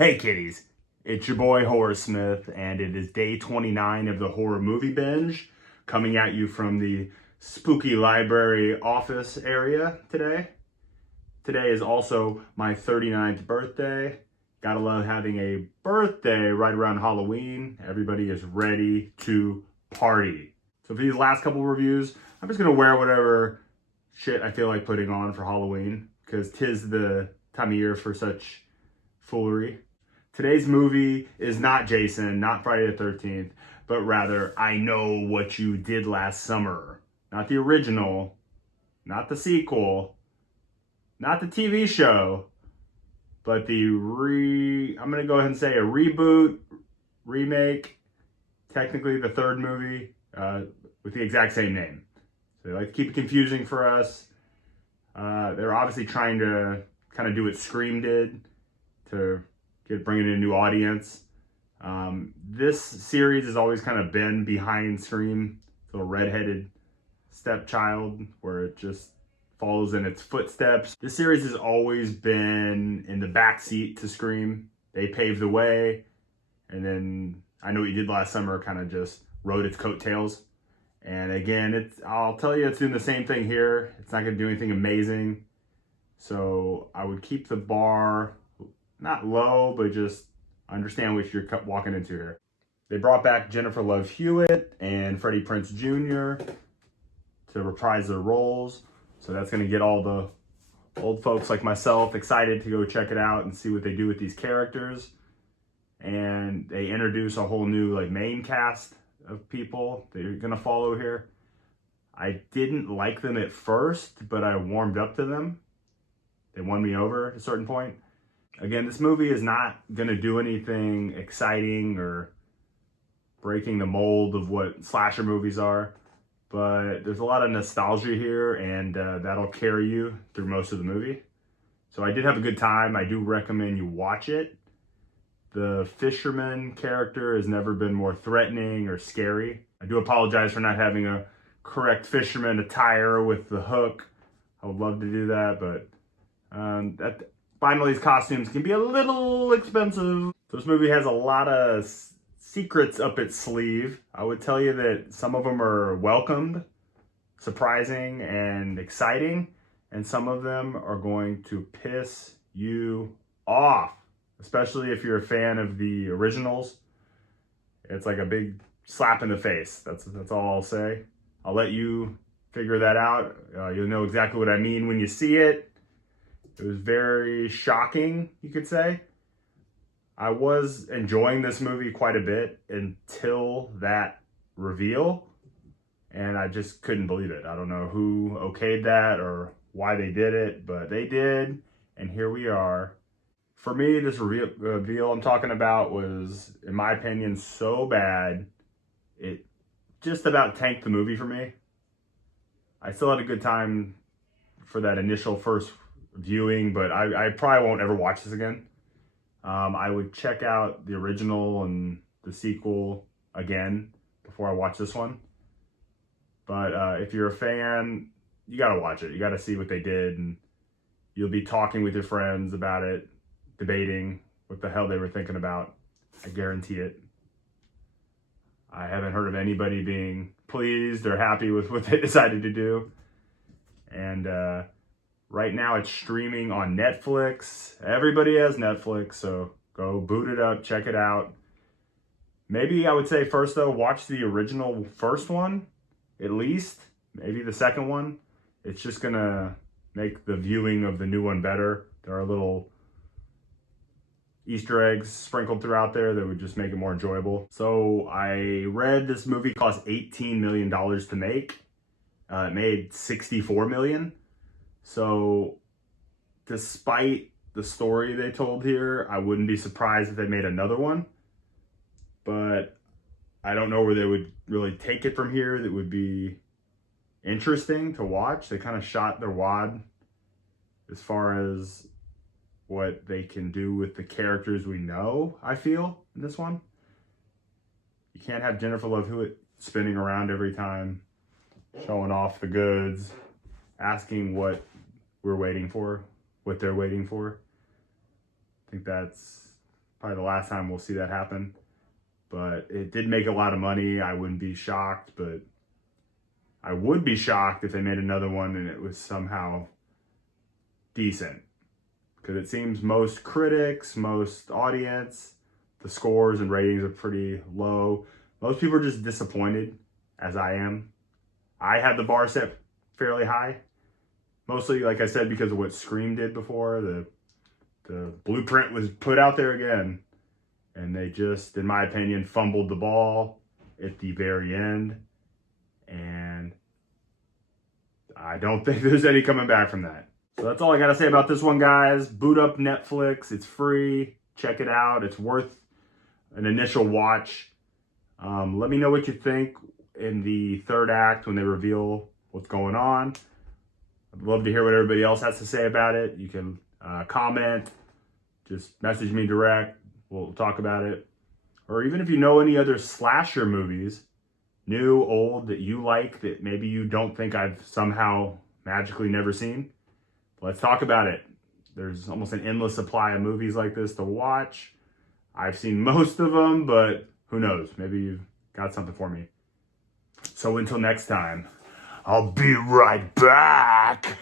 Hey kiddies, it's your boy Horrorsmith, and it is day 29 of the horror movie binge, coming at you from the spooky library office area today. Today is also my 39th birthday. Gotta love having a birthday right around Halloween. Everybody is ready to party. So for these last couple reviews, I'm just gonna wear whatever shit I feel like putting on for Halloween, because 'tis the time of year for such foolery. Today's movie is not Jason, not Friday the 13th, but rather I Know What You Did Last Summer. Not the original, not the sequel, not the TV show, but I'm going to go ahead and say a reboot, remake, technically the third movie with the exact same name. So they like to keep it confusing for us. They're obviously trying to kind of do what Scream did to bringing in a new audience. This series has always kind of been behind Scream, little redheaded stepchild where it just follows in its footsteps. This series has always been in the backseat to Scream. They paved the way, and then I Know What You Did Last Summer kind of just rode its coattails. And again, I'll tell you, it's doing the same thing here. It's not going to do anything amazing. So I would keep the bar not low, but just understand what you're walking into here. They brought back Jennifer Love Hewitt and Freddie Prinze Jr. to reprise their roles. So that's going to get all the old folks like myself excited to go check it out and see what they do with these characters. And they introduce a whole new main cast of people that you're going to follow here. I didn't like them at first, but I warmed up to them. They won me over at a certain point. Again, this movie is not going to do anything exciting or breaking the mold of what slasher movies are, but there's a lot of nostalgia here, and that'll carry you through most of the movie. So I did have a good time. I do recommend you watch it. The fisherman character has never been more threatening or scary. I do apologize for not having a correct fisherman attire with the hook. I would love to do that, but finally, these costumes can be a little expensive. This movie has a lot of secrets up its sleeve. I would tell you that some of them are welcomed, surprising, and exciting, and some of them are going to piss you off, especially if you're a fan of the originals. It's like a big slap in the face. That's all I'll say. I'll let you figure that out. You'll know exactly what I mean when you see it. It was very shocking, you could say. I was enjoying this movie quite a bit until that reveal, and I just couldn't believe it. I don't know who okayed that or why they did it, but they did, and here we are. For me, this reveal I'm talking about was, in my opinion, so bad, it just about tanked the movie for me. I still had a good time for that initial first viewing, but I probably won't ever watch this again. I would check out the original and the sequel again before I watch this one. But if you're a fan, you gotta watch it. You gotta see what they did, and you'll be talking with your friends about it, debating what the hell they were thinking about. I guarantee it. I haven't heard of anybody being pleased or happy with what they decided to do. And right now it's streaming on Netflix. Everybody has Netflix, so go boot it up, check it out. Maybe I would say first though, watch the original first one, at least. Maybe the second one. It's just gonna make the viewing of the new one better. There are little Easter eggs sprinkled throughout there that would just make it more enjoyable. So I read this movie cost $18 million to make. It made $64 million. So despite the story they told here, I wouldn't be surprised if they made another one. But I don't know where they would really take it from here that would be interesting to watch. They kind of shot their wad as far as what they can do with the characters we know, I feel, in this one. You can't have Jennifer Love Hewitt spinning around every time, showing off the goods, asking what we're waiting for, what they're waiting for. I think that's Probably the last time we'll see that happen. But it did make a lot of money. I wouldn't be shocked, but I would be shocked if they made another one and it was somehow decent. Because it seems most critics, most audience, the scores and ratings are pretty low. Most people are just disappointed, as I am. I had the bar set fairly high. Mostly, like I said, because of what Scream did before. The blueprint was put out there again. And they just, in my opinion, fumbled the ball at the very end. And I don't think there's any coming back from that. So that's all I got to say about this one, guys. Boot up Netflix. It's free. Check it out. It's worth an initial watch. Let me know what you think in the third act when they reveal what's going on. I'd love to hear what everybody else has to say about it. You can comment. Just message me direct. We'll talk about it. Or even if you know any other slasher movies, new, old, that you like, that maybe you don't think I've somehow magically never seen, let's talk about it. There's almost an endless supply of movies like this to watch. I've seen most of them, but who knows? Maybe you've got something for me. So until next time, I'll be right back.